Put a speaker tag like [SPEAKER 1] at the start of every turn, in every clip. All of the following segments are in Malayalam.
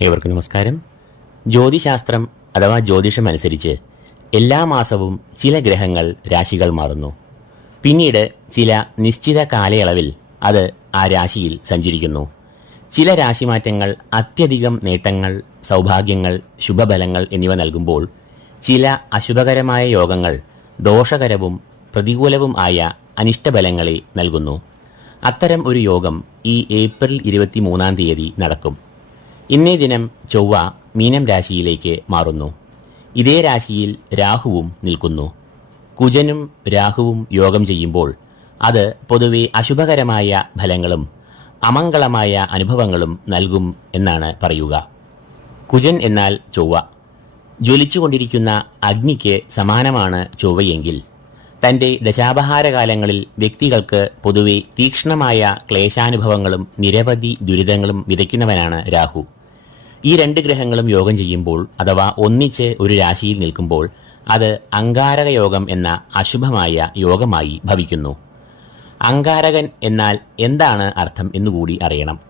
[SPEAKER 1] ഏവർക്കും നമസ്കാരം. ജ്യോതിശാസ്ത്രം അഥവാ ജ്യോതിഷം അനുസരിച്ച് എല്ലാ മാസവും ചില ഗ്രഹങ്ങൾ രാശികൾ മാറുന്നു. പിന്നീട് ചില നിശ്ചിത കാലയളവിൽ അത് ആ രാശിയിൽ സഞ്ചരിക്കുന്നു. ചില രാശിമാറ്റങ്ങൾ അത്യധികം നേട്ടങ്ങൾ സൗഭാഗ്യങ്ങൾ ശുഭഫലങ്ങൾ എന്നിവ നൽകുമ്പോൾ ചില അശുഭകരമായ യോഗങ്ങൾ ദോഷകരവും പ്രതികൂലവും ആയ അനിഷ്ടഫലങ്ങളെ നൽകുന്നു. അത്തരം ഒരു യോഗം ഈ ഏപ്രിൽ ഇരുപത്തി മൂന്നാം തീയതി നടക്കും. ഇന്നേ ദിനം ചൊവ്വ മീനം രാശിയിലേക്ക് മാറുന്നു. ഇതേ രാശിയിൽ രാഹുവും നിൽക്കുന്നു. കുജനും രാഹുവും യോഗം ചെയ്യുമ്പോൾ അത് പൊതുവെ അശുഭകരമായ ഫലങ്ങളും അമംഗളമായ അനുഭവങ്ങളും നൽകും എന്നാണ് പറയുക. കുജൻ എന്നാൽ ചൊവ്വ. ജ്വലിച്ചുകൊണ്ടിരിക്കുന്ന അഗ്നിക്ക് സമാനമാണ് ചൊവ്വയെങ്കിൽ. തന്റെ ദശാപഹാരകാലങ്ങളിൽ വ്യക്തികൾക്ക് പൊതുവെ തീക്ഷ്ണമായ ക്ലേശാനുഭവങ്ങളും നിരവധി ദുരിതങ്ങളും വിതയ്ക്കുന്നവനാണ് രാഹു. ഈ രണ്ട് ഗ്രഹങ്ങളും യോഗം ചെയ്യുമ്പോൾ അഥവാ ഒന്നിച്ച് ഒരു രാശിയിൽ നിൽക്കുമ്പോൾ അത് അങ്കാരക യോഗം എന്ന അശുഭമായ യോഗമായി ഭവിക്കുന്നു. അങ്കാരകൻ എന്നാൽ എന്താണ് അർത്ഥം എന്നുകൂടി അറിയണം.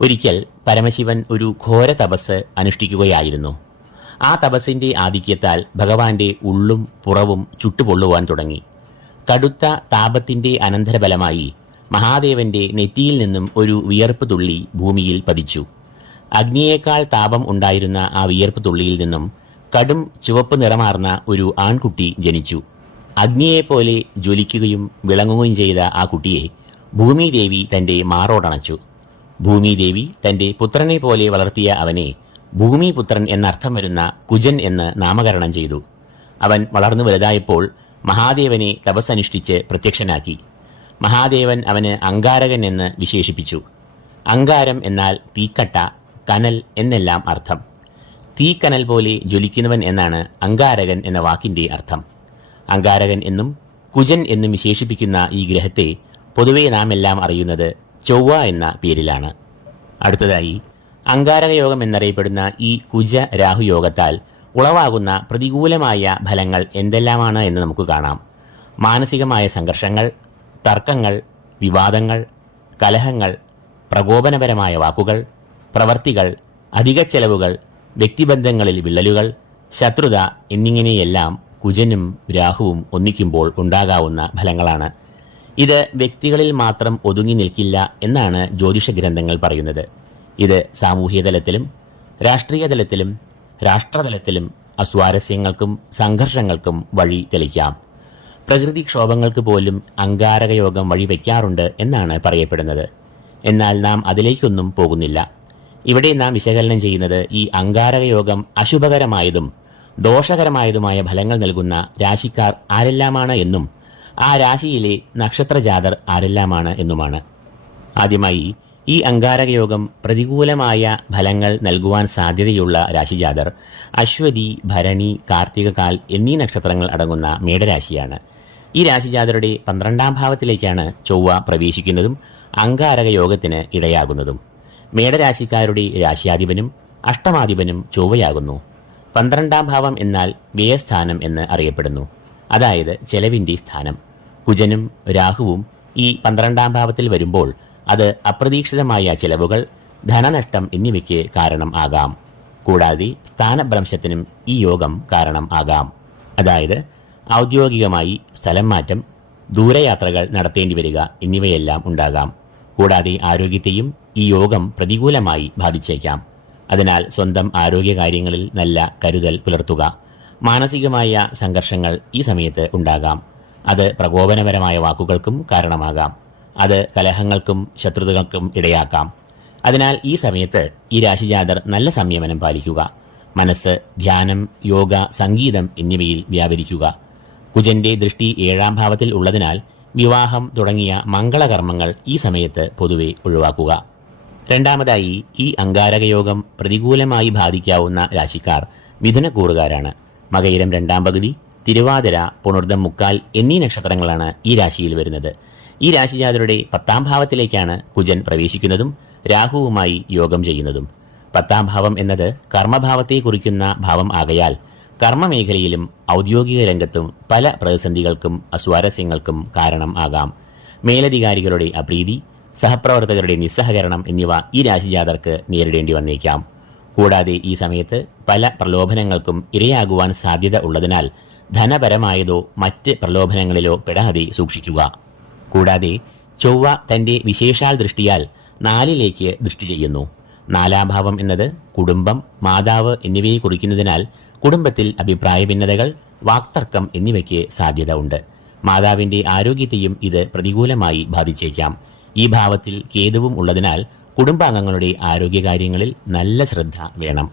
[SPEAKER 1] ഒരിക്കൽ പരമശിവൻ ഒരു ഘോര തപസ് അനുഷ്ഠിക്കുകയായിരുന്നു. ആ തപസ്സിന്റെ ആധിക്യത്താൽ ഭഗവാന്റെ ഉള്ളും പുറവും ചുട്ടുപൊള്ളുവാൻ തുടങ്ങി. കടുത്ത താപത്തിന്റെ അനന്തരബലമായി മഹാദേവന്റെ നെറ്റിയിൽ നിന്നും ഒരു വിയർപ്പ് തുള്ളി ഭൂമിയിൽ പതിച്ചു. അഗ്നിയേക്കാൾ താപം ഉണ്ടായിരുന്ന ആ വിയർപ്പ് തുള്ളിയിൽ നിന്നും കടും ചുവപ്പ് നിറമാർന്ന ഒരു ആൺകുട്ടി ജനിച്ചു. അഗ്നിയെപ്പോലെ ജ്വലിക്കുകയും വിളങ്ങുകയും ചെയ്ത ആ കുട്ടിയെ ഭൂമിദേവി തന്റെ മാറോടണച്ചു. ഭൂമിദേവി തന്റെ പുത്രനെ പോലെ വളർത്തിയ അവനെ ഭൂമിപുത്രൻ എന്നർത്ഥം വരുന്ന കുജൻ എന്ന് നാമകരണം ചെയ്തു. അവൻ വളർന്നു വലുതായപ്പോൾ മഹാദേവനെ തപസ്സനുഷ്ഠിച്ച് പ്രത്യക്ഷനാക്കി. മഹാദേവൻ അവന് അങ്കാരകൻ എന്ന് വിശേഷിപ്പിച്ചു. അങ്കാരം എന്നാൽ തീക്കട്ട കനൽ എന്നെല്ലാം അർത്ഥം. തീക്കനൽ പോലെ ജ്വലിക്കുന്നവൻ എന്നാണ് അങ്കാരകൻ എന്ന വാക്കിന്റെ അർത്ഥം. അങ്കാരകൻ എന്നും കുജൻ എന്നും വിശേഷിപ്പിക്കുന്ന ഈ ഗ്രഹത്തെ പൊതുവെ നാം എല്ലാം അറിയുന്നത് ചൊവ്വ എന്ന പേരിലാണ്. അടുത്തതായി അങ്കാരക യോഗം എന്നറിയപ്പെടുന്ന ഈ കുജ രാഹു യോഗത്താൽ ഉളവാകുന്ന പ്രതികൂലമായ ഫലങ്ങൾ എന്തെല്ലാമാണ് എന്ന് നമുക്ക് കാണാം. മാനസികമായ സംഘർഷങ്ങൾ തർക്കങ്ങൾ വിവാദങ്ങൾ കലഹങ്ങൾ പ്രകോപനപരമായ വാക്കുകൾ പ്രവർത്തികൾ അധിക ചെലവുകൾ വ്യക്തിബന്ധങ്ങളിൽ വിള്ളലുകൾ ശത്രുത എന്നിങ്ങനെയെല്ലാം കുജനും രാഹുവും ഒന്നിക്കുമ്പോൾ ഉണ്ടാകാവുന്ന ഫലങ്ങളാണ്. ഇത് വ്യക്തികളിൽ മാത്രം ഒതുങ്ങി നിൽക്കില്ല എന്നാണ് ജ്യോതിഷ ഗ്രന്ഥങ്ങൾ പറയുന്നത്. ഇത് സാമൂഹ്യ തലത്തിലും രാഷ്ട്രീയ തലത്തിലും രാഷ്ട്രതലത്തിലും അസ്വാരസ്യങ്ങൾക്കും സംഘർഷങ്ങൾക്കും വഴി തെളിക്കാം. പ്രകൃതിക്ഷോഭങ്ങൾക്ക് പോലും അങ്കാരകയോഗം വഴിവെക്കാറുണ്ട് എന്നാണ് പറയപ്പെടുന്നത്. എന്നാൽ നാം അതിലേക്കൊന്നും പോകുന്നില്ല. ഇവിടെ നാം വിശകലനം ചെയ്യുന്നത് ഈ അങ്കാരകയോഗം അശുഭകരമായതും ദോഷകരമായതുമായ ഫലങ്ങൾ നൽകുന്ന രാശിക്കാർ ആരെല്ലാമാണ് എന്നും ആ രാശിയിലെ നക്ഷത്രജാതർ ആരെല്ലാമാണ് എന്നുമാണ്. ആദ്യമായി ഈ അങ്കാരകയോഗം പ്രതികൂലമായ ഫലങ്ങൾ നൽകുവാൻ സാധ്യതയുള്ള രാശിജാതർ അശ്വതി ഭരണി കാർത്തികകാൽ എന്നീ നക്ഷത്രങ്ങൾ അടങ്ങുന്ന മേടരാശിയാണ്. ഈ രാശിജാതരുടെ പന്ത്രണ്ടാം ഭാവത്തിലേക്കാണ് ചൊവ്വ പ്രവേശിക്കുന്നതും അങ്കാരക യോഗത്തിന് ഇടയാകുന്നതും. മേടരാശിക്കാരുടെ രാശിയാധിപനും അഷ്ടമാധിപനും ചൊവ്വയാകുന്നു. പന്ത്രണ്ടാം ഭാവം എന്നാൽ വ്യയസ്ഥാനം എന്ന് അറിയപ്പെടുന്നു. അതായത് ചെലവിന്റെ സ്ഥാനം. കുജനും രാഹുവും ഈ പന്ത്രണ്ടാം ഭാവത്തിൽ വരുമ്പോൾ അത് അപ്രതീക്ഷിതമായ ചിലവുകൾ ധനനഷ്ടം എന്നിവയ്ക്ക് കാരണം ആകാം. കൂടാതെ സ്ഥാനഭ്രംശത്തിനും ഈ യോഗം കാരണം ആകാം. അതായത് ഔദ്യോഗികമായി സ്ഥലം മാറ്റം ദൂരയാത്രകൾ നടത്തേണ്ടി വരിക എന്നിവയെല്ലാം ഉണ്ടാകാം. കൂടാതെ ആരോഗ്യത്തെയും ഈ യോഗം പ്രതികൂലമായി ബാധിച്ചേക്കാം. അതിനാൽ സ്വന്തം ആരോഗ്യകാര്യങ്ങളിൽ നല്ല കരുതൽ പുലർത്തുക. മാനസികമായ സംഘർഷങ്ങൾ ഈ സമയത്ത് ഉണ്ടാകാം. അത് പ്രകോപനപരമായ വാക്കുകൾക്കും കാരണമാകാം. അത് കലഹങ്ങൾക്കും ശത്രുതകൾക്കും ഇടയാക്കാം. അതിനാൽ ഈ സമയത്ത് ഈ രാശിജാതർ നല്ല സംയമനം പാലിക്കുക. മനസ്സ് ധ്യാനം യോഗ സംഗീതം എന്നിവയിൽ വ്യാപരിക്കുക. കുജന്റെ ദൃഷ്ടി ഏഴാം ഭാവത്തിൽ ഉള്ളതിനാൽ വിവാഹം തുടങ്ങിയ മംഗളകർമ്മങ്ങൾ ഈ സമയത്ത് പൊതുവെ ഒഴിവാക്കുക. രണ്ടാമതായി ഈ അങ്കാരകയോഗം പ്രതികൂലമായി ബാധിക്കാവുന്ന രാശിക്കാർ മിഥുനക്കൂറുകാരാണ്. മകയിരം രണ്ടാം പകുതി തിരുവാതിര പുണർദം മുക്കാൽ എന്നീ നക്ഷത്രങ്ങളാണ് ഈ രാശിയിൽ വരുന്നത്. ഈ രാശിജാതരുടെ പത്താം ഭാവത്തിലേക്കാണ് കുജൻ പ്രവേശിക്കുന്നതും രാഹുവുമായി യോഗം ചെയ്യുന്നതും. പത്താം ഭാവം എന്നത് കർമ്മഭാവത്തെ കുറിക്കുന്ന ഭാവം ആകയാൽ കർമ്മമേഖലയിലും ഔദ്യോഗിക രംഗത്തും പല പ്രതിസന്ധികൾക്കും അസ്വാരസ്യങ്ങൾക്കും കാരണം ആകാം. മേലധികാരികളുടെ അപ്രീതി സഹപ്രവർത്തകരുടെ നിസ്സഹകരണം എന്നിവ ഈ രാശിജാതർക്ക് നേരിടേണ്ടി വന്നേക്കാം. കൂടാതെ ഈ സമയത്ത് പല പ്രലോഭനങ്ങൾക്കും ഇരയാകുവാൻ സാധ്യത ഉള്ളതിനാൽ ധനപരമായതോ മറ്റ് പ്രലോഭനങ്ങളിലോ പെടാതെ സൂക്ഷിക്കുക. കൂടാതെ ചൊവ്വ തന്റെ വിശേഷാൽ ദൃഷ്ടിയാൽ നാലിലേക്ക് ദൃഷ്ടി ചെയ്യുന്നു. നാലാം ഭാവം എന്നത് കുടുംബം മാതാവ് എന്നിവയെ കുറിക്കുന്നതിനാൽ കുടുംബത്തിൽ അഭിപ്രായ ഭിന്നതകൾ വാക്തർക്കം എന്നിവയ്ക്ക് സാധ്യത ഉണ്ട്. മാതാവിന്റെ ആരോഗ്യത്തെയും ഇത് പ്രതികൂലമായി ബാധിച്ചേക്കാം. ഈ ഭാവത്തിൽ കേതുവും ഉള്ളതിനാൽ കുടുംബാംഗങ്ങളുടെ ആരോഗ്യകാര്യങ്ങളിൽ നല്ല ശ്രദ്ധ വേണം.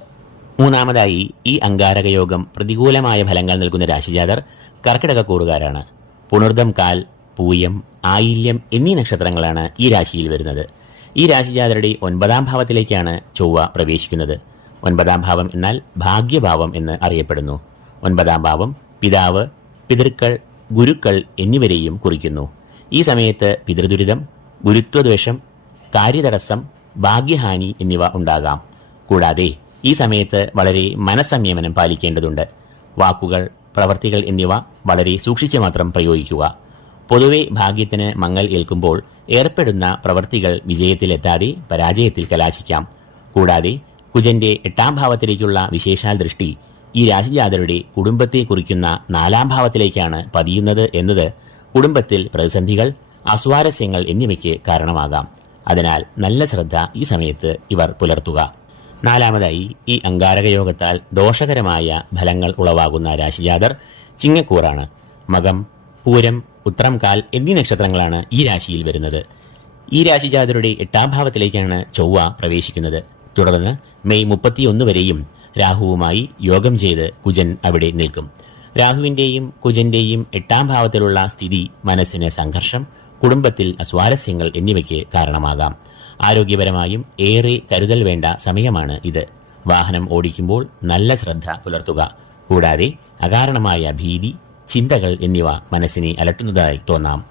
[SPEAKER 1] മൂന്നാമതായി ഈ അങ്കാരകയോഗം പ്രതികൂലമായ ഫലങ്ങൾ നൽകുന്ന രാശിജാതർ കർക്കിടകക്കൂറുകാരാണ് പുണർദം കാൽ പൂയം ആയില്യം എന്നീ നക്ഷത്രങ്ങളാണ് ഈ രാശിയിൽ വരുന്നത്. ഈ രാശിജാതരുടെ ഒൻപതാം ഭാവത്തിലേക്കാണ് ചൊവ്വ പ്രവേശിക്കുന്നത്. ഒൻപതാം ഭാവം എന്നാൽ ഭാഗ്യഭാവം എന്ന് അറിയപ്പെടുന്നു. ഒൻപതാം ഭാവം പിതാവ് പിതൃക്കൾ ഗുരുക്കൾ എന്നിവരെയും കുറിക്കുന്നു. ഈ സമയത്ത് പിതൃദുരിതം ഗുരുത്വദ്വേഷം കാര്യതടസ്സം ഭാഗ്യഹാനി എന്നിവ ഉണ്ടാകാം. കൂടാതെ ഈ സമയത്ത് വളരെ മനസ്സംയമനം പാലിക്കേണ്ടതുണ്ട്. വാക്കുകൾ പ്രവർത്തികൾ എന്നിവ വളരെ സൂക്ഷിച്ചു മാത്രം പ്രയോഗിക്കുക. പൊതുവെ ഭാഗ്യത്തിന് മങ്ങൽ ഏൽക്കുമ്പോൾ ഏർപ്പെടുന്ന പ്രവൃത്തികൾ വിജയത്തിലെത്താതെ പരാജയത്തിൽ കലാശിക്കാം. കൂടാതെ കുജന്റെ എട്ടാം ഭാവത്തിലേക്കുള്ള വിശേഷാൽ ദൃഷ്ടി ഈ രാശിജാതരുടെ കുടുംബത്തെ കുറിക്കുന്ന നാലാം ഭാവത്തിലേക്കാണ് പതിയുന്നത് എന്നത് കുടുംബത്തിൽ പ്രതിസന്ധികൾ അസ്വാരസ്യങ്ങൾ എന്നിവയ്ക്ക് കാരണമാകാം. അതിനാൽ നല്ല ശ്രദ്ധ ഈ സമയത്ത് ഇവർ പുലർത്തുക. നാലാമതായി ഈ അങ്കാരകയോഗത്താൽ ദോഷകരമായ ഫലങ്ങൾ ഉളവാകുന്ന രാശിജാതർ ചിങ്ങക്കൂറാണ്. മകം പൂരം ഉത്രം കാൽ എന്നീ നക്ഷത്രങ്ങളാണ് ഈ രാശിയിൽ വരുന്നത്. ഈ രാശി ജാതരുടെ എട്ടാം ഭാവത്തിലേക്കാണ് ചൊവ്വ പ്രവേശിക്കുന്നത്. തുടർന്ന് മെയ് മുപ്പത്തിയൊന്ന് വരെയും രാഹുവുമായി യോഗം ചെയ്ത് കുജൻ അവിടെ നിൽക്കും. രാഹുവിന്റെയും കുജന്റെയും എട്ടാം ഭാവത്തിലുള്ള സ്ഥിതി മനസ്സിന് സംഘർഷം കുടുംബത്തിൽ അസ്വാരസ്യങ്ങൾ എന്നിവയ്ക്ക് കാരണമാകാം. ആരോഗ്യപരമായും ഏറെ കരുതൽ വേണ്ട സമയമാണ് ഇത്. വാഹനം ഓടിക്കുമ്പോൾ നല്ല ശ്രദ്ധ പുലർത്തുക കൂടാതെ അകാരണമായ ഭീതി ചിന്തകൾ എന്നിവ മനസ്സിനെ അലട്ടുന്നതായി തോന്നാം.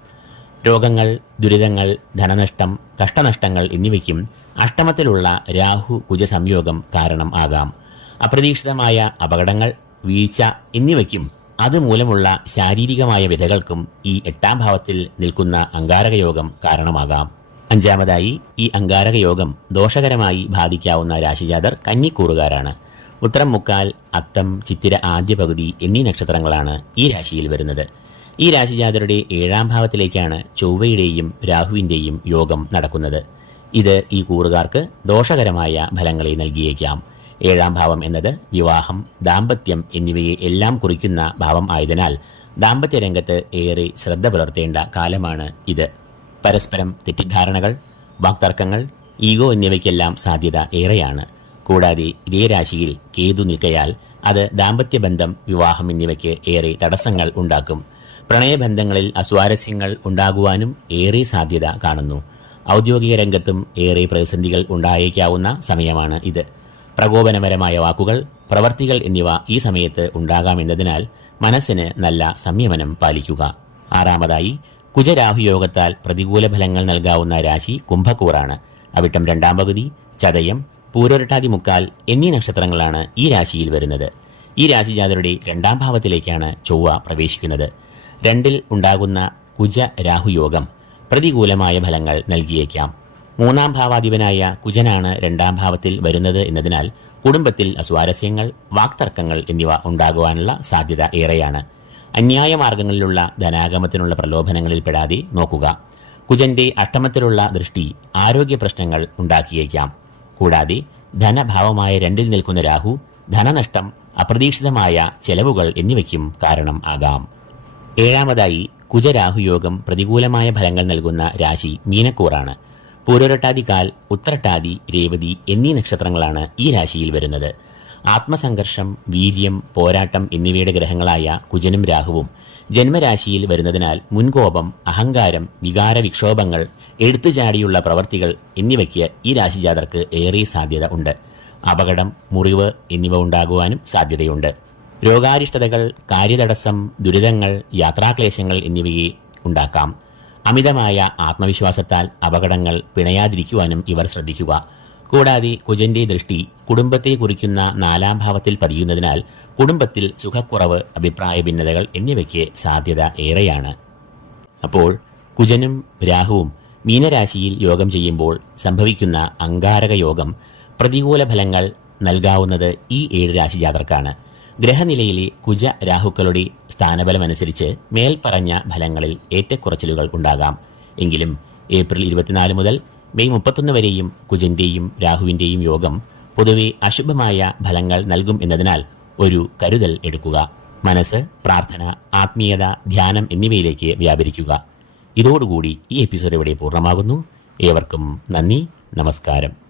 [SPEAKER 1] രോഗങ്ങൾ ദുരിതങ്ങൾ ധനനഷ്ടം കഷ്ടനഷ്ടങ്ങൾ എന്നിവയ്ക്കും അഷ്ടമത്തിലുള്ള രാഹു കുജ സംയോഗം കാരണം ആകാം. അപ്രതീക്ഷിതമായ അപകടങ്ങൾ വീഴ്ച എന്നിവയ്ക്കും അതുമൂലമുള്ള ശാരീരികമായ വിധകൾക്കും ഈ എട്ടാം ഭാവത്തിൽ നിൽക്കുന്ന അങ്കാരകയോഗം കാരണമാകാം. അഞ്ചാമതായി ഈ അങ്കാരകയോഗം ദോഷകരമായി ബാധിക്കാവുന്ന രാശിജാതർ കന്നിക്കൂറുകാരാണ്. ഉത്തരം മുക്കാൽ അത്തം ചിത്തിര ആദ്യ പകുതി എന്നീ നക്ഷത്രങ്ങളാണ് ഈ രാശിയിൽ വരുന്നത്. ഈ രാശിജാതരുടെ ഏഴാം ഭാവത്തിലേക്കാണ് ചൊവ്വയുടെയും രാഹുവിന്റെയും യോഗം നടക്കുന്നത്. ഇത് ഈ കൂറുകാർക്ക് ദോഷകരമായ ഫലങ്ങളെ നൽകിയേക്കാം. ഏഴാം ഭാവം എന്നത് വിവാഹം ദാമ്പത്യം എന്നിവയെ എല്ലാം കുറിക്കുന്ന ഭാവം ആയതിനാൽ ദാമ്പത്യ രംഗത്ത് ഏറെ ശ്രദ്ധ പുലർത്തേണ്ട കാലമാണ് ഇത്. പരസ്പരം തെറ്റിദ്ധാരണകൾ വാക്തർക്കങ്ങൾ ഈഗോ എന്നിവയ്ക്കെല്ലാം സാധ്യത ഏറെയാണ്. കൂടാതെ ഇതേ രാശിയിൽ കേതു നിൽക്കയാൽ അത് ദാമ്പത്യ ബന്ധം വിവാഹം എന്നിവയ്ക്ക് ഏറെ തടസ്സങ്ങൾ ഉണ്ടാക്കും. പ്രണയബന്ധങ്ങളിൽ അസ്വാരസ്യങ്ങൾ ഉണ്ടാകുവാനും ഏറെ സാധ്യത കാണുന്നു. ഔദ്യോഗിക രംഗത്തും ഏറെ പ്രതിസന്ധികൾ ഉണ്ടായേക്കാവുന്ന സമയമാണ് ഇത്. പ്രകോപനപരമായ വാക്കുകൾ പ്രവർത്തികൾ എന്നിവ ഈ സമയത്ത് ഉണ്ടാകാമെന്നതിനാൽ മനസ്സിന് നല്ല സംയമനം പാലിക്കുക. ആറാമതായി കുജരാഹുയോഗത്താൽ പ്രതികൂല ഫലങ്ങൾ നൽകാവുന്ന രാശി കുംഭക്കൂറാണ്. അവിട്ടം രണ്ടാം പകുതി ചതയം പൂരോരട്ടാതി മുക്കാൽ എന്നീ നക്ഷത്രങ്ങളാണ് ഈ രാശിയിൽ വരുന്നത്. ഈ രാശിജാതരുടെ രണ്ടാം ഭാവത്തിലേക്കാണ് ചൊവ്വ പ്രവേശിക്കുന്നത്. രണ്ടിൽ ഉണ്ടാകുന്ന കുജ രാഹുയോഗം പ്രതികൂലമായ ഫലങ്ങൾ നൽകിയേക്കാം. മൂന്നാം ഭാവാധിപനായ കുജനാണ് രണ്ടാം ഭാവത്തിൽ വരുന്നത് എന്നതിനാൽ കുടുംബത്തിൽ അസ്വാരസ്യങ്ങൾ വാക്തർക്കങ്ങൾ എന്നിവ ഉണ്ടാകുവാനുള്ള സാധ്യത ഏറെയാണ്. അന്യായ മാർഗങ്ങളിലുള്ള ധനാഗമത്തിനുള്ള പ്രലോഭനങ്ങളിൽ പെടാതെ നോക്കുക. കുജന്റെ അഷ്ടമത്തിലുള്ള ദൃഷ്ടി ആരോഗ്യ പ്രശ്നങ്ങൾ ഉണ്ടാക്കിയേക്കാം. കൂടാതെ ധനഭാവമായ രണ്ടിൽ നിൽക്കുന്ന രാഹു ധനനഷ്ടം അപ്രതീക്ഷിതമായ ചെലവുകൾ എന്നിവയ്ക്കും കാരണം ആകാം. ഏഴാമതായി കുജരാഹുയോഗം പ്രതികൂലമായ ഫലങ്ങൾ നൽകുന്ന രാശി മീനക്കൂറാണ്. പൂരോരട്ടാതികാൽ ഉത്തരട്ടാതി രേവതി എന്നീ നക്ഷത്രങ്ങളാണ് ഈ രാശിയിൽ വരുന്നത്. ആത്മസംഘർഷം വീര്യം പോരാട്ടം എന്നിവയുടെ ഗ്രഹങ്ങളായ കുജനും രാഹുവും ജന്മരാശിയിൽ വരുന്നതിനാൽ മുൻകോപം അഹങ്കാരം വികാര വിക്ഷോഭങ്ങൾ എടുത്തുചാടിയുള്ള പ്രവർത്തികൾ എന്നിവയ്ക്ക് ഈ രാശിജാതർക്ക് ഏറെ സാധ്യത ഉണ്ട്. അപകടം മുറിവ് എന്നിവ ഉണ്ടാകുവാനും സാധ്യതയുണ്ട്. രോഗാരിഷ്ടതകൾ കാര്യതടസ്സം ദുരിതങ്ങൾ യാത്രാക്ലേശങ്ങൾ എന്നിവയെ ഉണ്ടാക്കാം. അമിതമായ ആത്മവിശ്വാസത്താൽ അപകടങ്ങൾ പിണയാതിരിക്കുവാനും ഇവർ ശ്രദ്ധിക്കുക. കൂടാതെ കുജന്റെ ദൃഷ്ടി കുടുംബത്തെ കുറിക്കുന്ന നാലാം ഭാവത്തിൽ പതിയുന്നതിനാൽ കുടുംബത്തിൽ സുഖക്കുറവ് അഭിപ്രായ ഭിന്നതകൾ എന്നിവയ്ക്ക് സാധ്യത ഏറെയാണ്. അപ്പോൾ കുജനും രാഹുവും മീനരാശിയിൽ യോഗം ചെയ്യുമ്പോൾ സംഭവിക്കുന്ന അങ്കാരക യോഗം പ്രതികൂല ഫലങ്ങൾ നൽകാവുന്നത് ഈ ഏഴ് രാശി ജാതർക്കാണ് ഗ്രഹനിലയിലെ കുജ രാഹുക്കളുടെ സ്ഥാനബലമനുസരിച്ച് മേൽപ്പറഞ്ഞ ഫലങ്ങളിൽ ഏറ്റക്കുറച്ചിലുകൾ ഉണ്ടാകാം. എങ്കിലും ഏപ്രിൽ ഇരുപത്തിനാല് മുതൽ മെയ് മുപ്പത്തൊന്ന് വരെയും കുജന്റെയും രാഹുവിന്റെയും യോഗം പൊതുവെ അശുഭമായ ഫലങ്ങൾ നൽകും എന്നതിനാൽ ഒരു കരുതൽ എടുക്കുക. മനസ്സ് പ്രാർത്ഥന ആത്മീയത ധ്യാനം എന്നിവയിലേക്ക് വ്യാപരിക്കുക. ഇതോടുകൂടി ഈ എപ്പിസോഡ് ഇവിടെ പൂർണമാകുന്നു. ഏവർക്കും നന്ദി നമസ്കാരം.